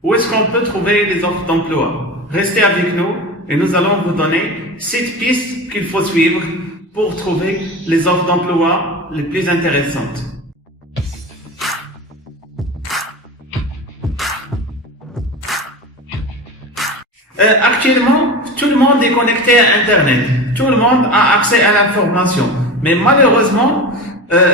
Où est-ce qu'on peut trouver les offres d'emploi? Restez avec nous et nous allons vous donner 7 pistes qu'il faut suivre pour trouver les offres d'emploi les plus intéressantes. Actuellement, tout le monde est connecté à Internet. Tout le monde a accès à l'information. Mais malheureusement,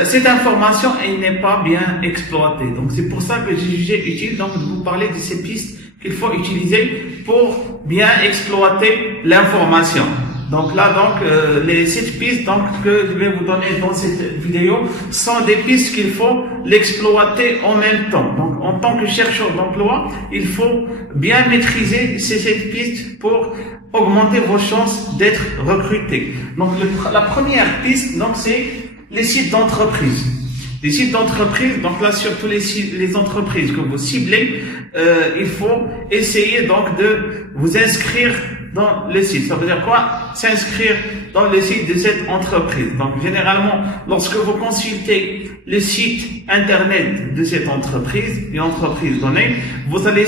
cette information, elle n'est pas bien exploitée. Donc, c'est pour ça que j'ai jugé utile donc, de vous parler de ces pistes qu'il faut utiliser pour bien exploiter l'information. Donc là, les 7 pistes que je vais vous donner dans cette vidéo sont des pistes qu'il faut l'exploiter en même temps. Donc, en tant que chercheur d'emploi, il faut bien maîtriser ces 7 pistes pour augmenter vos chances d'être recruté. Donc, la première piste, c'est les sites d'entreprise. Les sites d'entreprise, donc là, surtout les entreprises que vous ciblez, il faut essayer de vous inscrire dans le site. Ça veut dire quoi? S'inscrire dans le site de cette entreprise. Donc, généralement, lorsque vous consultez le site internet de cette entreprise, une entreprise donnée, vous allez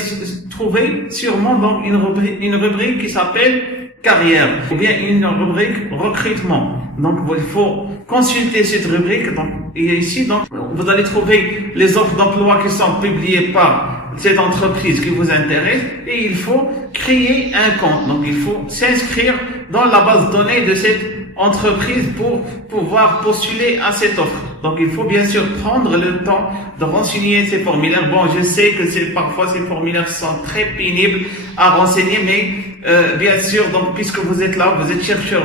trouver sûrement une rubrique qui s'appelle carrière ou bien une rubrique recrutement. Donc, il faut consulter cette rubrique. Et ici, vous allez trouver les offres d'emploi qui sont publiées par cette entreprise qui vous intéresse et il faut créer un compte. Donc, il faut s'inscrire dans la base de données de cette entreprise pour pouvoir postuler à cette offre. Donc, il faut bien sûr prendre le temps de renseigner ces formulaires. Bon, je sais que parfois ces formulaires sont très pénibles à renseigner, mais bien sûr, puisque vous êtes là, vous êtes chercheur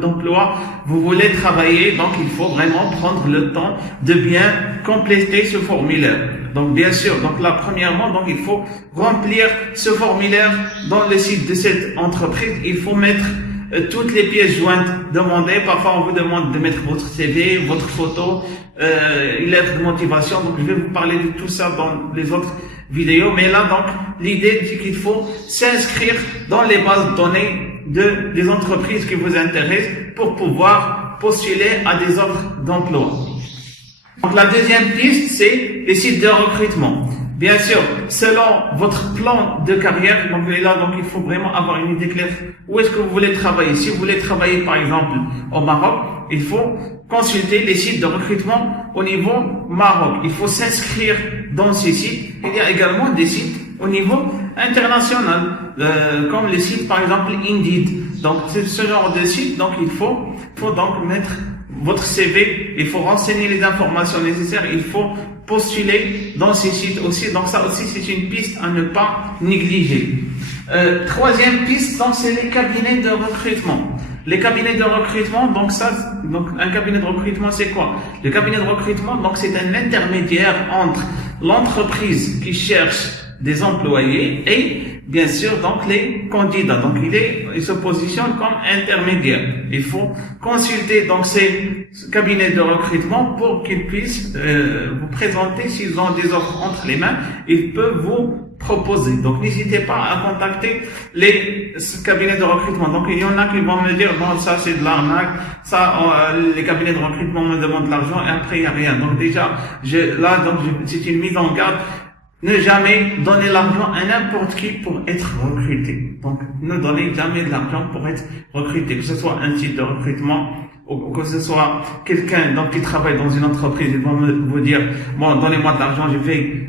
d'emploi, vous voulez travailler, donc il faut vraiment prendre le temps de bien compléter ce formulaire. Donc, bien sûr, là, premièrement, il faut remplir ce formulaire dans le site de cette entreprise. Il faut mettre toutes les pièces jointes demandées. Parfois, on vous demande de mettre votre CV, votre photo, une lettre de motivation. Donc, je vais vous parler de tout ça dans les autres vidéos. Mais là, l'idée, c'est qu'il faut s'inscrire dans les bases de données des entreprises qui vous intéressent pour pouvoir postuler à des offres d'emploi. Donc, la deuxième piste, c'est les sites de recrutement. Bien sûr, selon votre plan de carrière, il faut vraiment avoir une idée claire où est-ce que vous voulez travailler. Si vous voulez travailler, par exemple, au Maroc, il faut consulter les sites de recrutement au niveau Maroc. Il faut s'inscrire dans ces sites. Il y a également des sites au niveau international, comme les sites, par exemple, Indeed. Donc, c'est ce genre de site. Donc, il faut mettre votre CV, il faut renseigner les informations nécessaires, il faut postuler dans ces sites aussi. Donc ça aussi, c'est une piste à ne pas négliger. Troisième piste, c'est les cabinets de recrutement. Les cabinets de recrutement, un cabinet de recrutement, c'est quoi? Le cabinet de recrutement, c'est un intermédiaire entre l'entreprise qui cherche des employés et bien sûr les candidats. Donc il se positionne comme intermédiaire. Il faut consulter ces cabinets de recrutement pour qu'ils puissent vous présenter s'ils ont des offres entre les mains. Ils peuvent vous proposer. Donc n'hésitez pas à contacter les cabinets de recrutement. Donc il y en a qui vont me dire non, ça c'est de l'arnaque, les cabinets de recrutement me demandent de l'argent et après il n'y a rien. Donc déjà c'est une mise en garde. Ne jamais donner l'argent à n'importe qui pour être recruté. Donc, ne donnez jamais de l'argent pour être recruté. Que ce soit un site de recrutement ou que ce soit quelqu'un qui travaille dans une entreprise, ils vont vous dire, bon, donnez-moi de l'argent, je vais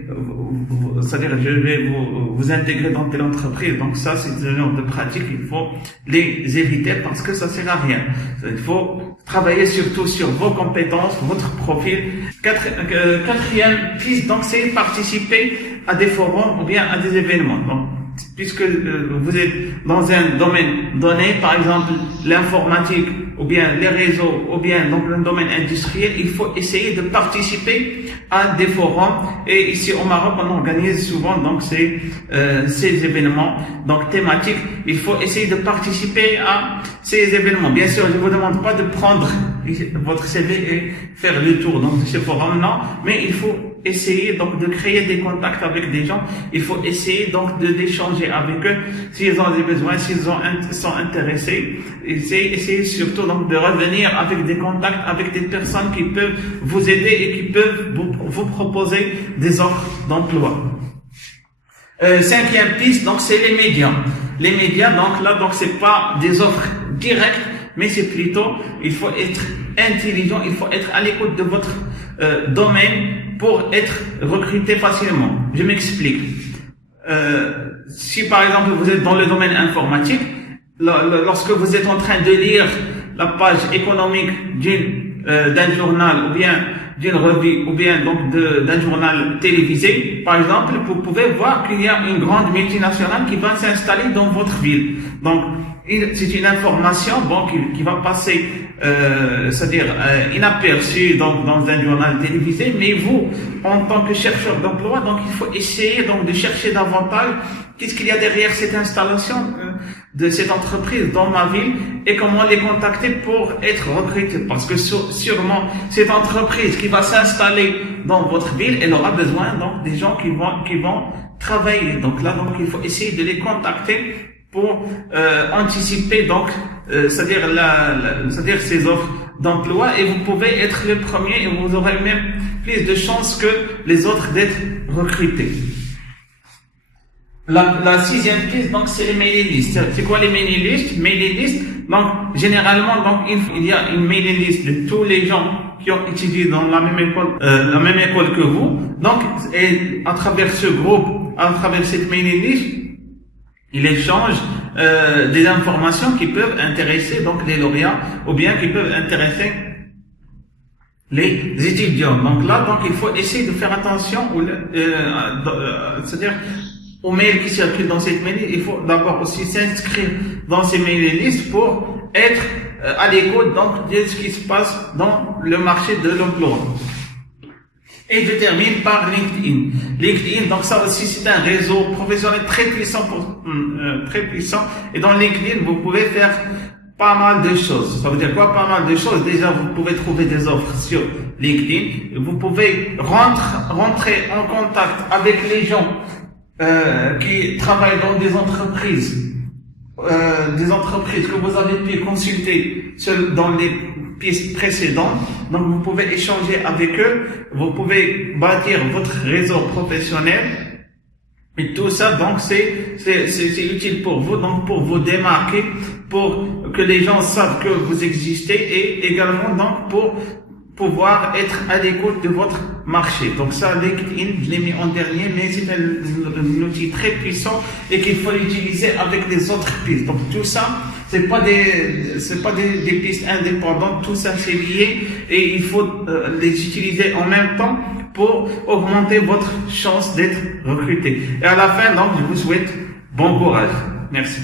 vous intégrer dans telle entreprise. Donc ça, c'est ce genre de pratique, il faut les éviter parce que ça sert à rien. Il faut travailler surtout sur vos compétences, votre profil. Quatrième piste, c'est participer à des forums ou bien à des événements. Donc, puisque vous êtes dans un domaine donné, par exemple l'informatique ou bien les réseaux ou bien le domaine industriel, il faut essayer de participer à des forums. Et ici au Maroc, on organise souvent ces événements thématiques. Il faut essayer de participer à ces événements. Bien sûr, je ne vous demande pas de prendre votre CV et faire le tour de ce forum, non, mais il faut essayer de créer des contacts avec des gens. Il faut essayer d'échanger avec eux s'ils ont des besoins, s'ils sont intéressés. Essayez surtout de revenir avec des contacts, avec des personnes qui peuvent vous aider et qui peuvent vous proposer des offres d'emploi. Cinquième piste, donc c'est les médias. Les médias, donc là, donc c'est pas des offres directes, mais c'est plutôt, il faut être intelligent, il faut être à l'écoute de votre domaine pour être recruté facilement. Je m'explique. Si par exemple vous êtes dans le domaine informatique, lorsque vous êtes en train de lire la page économique d'un journal ou bien d'une revue ou bien donc d'un journal télévisé, par exemple, vous pouvez voir qu'il y a une grande multinationale qui va s'installer dans votre ville. Donc, c'est une information bon, qui va passer, c'est-à-dire inaperçue donc, dans un journal télévisé, mais vous, en tant que chercheur d'emploi, donc il faut essayer donc de chercher davantage qu'est-ce qu'il y a derrière cette installation de cette entreprise dans ma ville et comment les contacter pour être recruté. Parce que sûrement, cette entreprise qui va s'installer dans votre ville, elle aura besoin donc des gens qui vont travailler. Donc là, donc il faut essayer de les contacter pour anticiper donc, c'est-à-dire ces offres d'emploi et vous pouvez être le premier et vous aurez même plus de chances que les autres d'être recrutés. La sixième piste, donc, c'est les mailing lists. C'est quoi les mailing lists? Mailing lists, donc, généralement, donc, il y a une mailing list de tous les gens qui ont étudié dans la même école que vous. Donc, et à travers ce groupe, à travers cette mailing list, il échange des informations qui peuvent intéresser donc les lauréats ou bien qui peuvent intéresser les étudiants. Donc là, donc, il faut essayer de faire attention, c'est-à-dire aux mails qui circulent dans cette mailing, il faut d'abord aussi s'inscrire dans ces mailing lists pour être à l'écoute donc de ce qui se passe dans le marché de l'emploi. Et je termine par LinkedIn. LinkedIn, donc ça aussi c'est un réseau professionnel très puissant, très puissant. Et dans LinkedIn, vous pouvez faire pas mal de choses. Ça veut dire quoi, pas mal de choses? Déjà, vous pouvez trouver des offres sur LinkedIn. Vous pouvez rentrer en contact avec les gens qui travaillent dans des entreprises que vous avez pu consulter dans les pistes précédentes. Donc vous pouvez échanger avec eux, vous pouvez bâtir votre réseau professionnel et tout ça donc c'est utile pour vous, donc pour vous démarquer, pour que les gens savent que vous existez et également donc pour pouvoir être à l'écoute de votre marché. Donc ça, LinkedIn, je l'ai mis en dernier, mais c'est un outil très puissant et qu'il faut l'utiliser avec les autres pistes. Donc tout ça, c'est pas des pistes indépendantes, tout ça c'est lié et il faut les utiliser en même temps pour augmenter votre chance d'être recruté. Et à la fin, donc, je vous souhaite bon courage. Merci.